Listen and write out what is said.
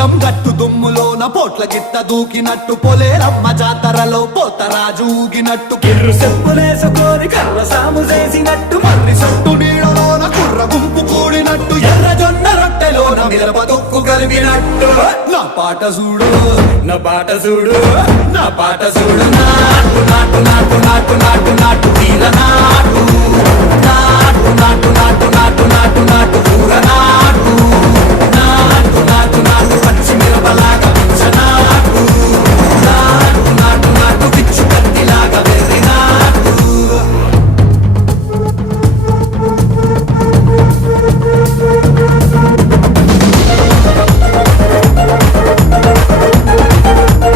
పొలం గట్టు దుమ్ములోన పోట్ల గిట్ట దూకినట్టు పొలేరమ్మ జాతరలో పోతరాజు ఊగినట్టు కిర్రు చెప్పులేసుకొని కర్ర సాము చేసినట్టు మర్రి సొట్టు నీడలోన కుర్ర గుంపు కూడినట్టు ఎర్ర జొన్న రొట్టెలోన మిరప తొక్కు కలిపినట్టు నా పాట చూడు నా పాట చూడు నా పాట చూడు నాటు నాటు నాటు నాటు నాటు నాటు తీర నాటు నాటు నాటు నాటు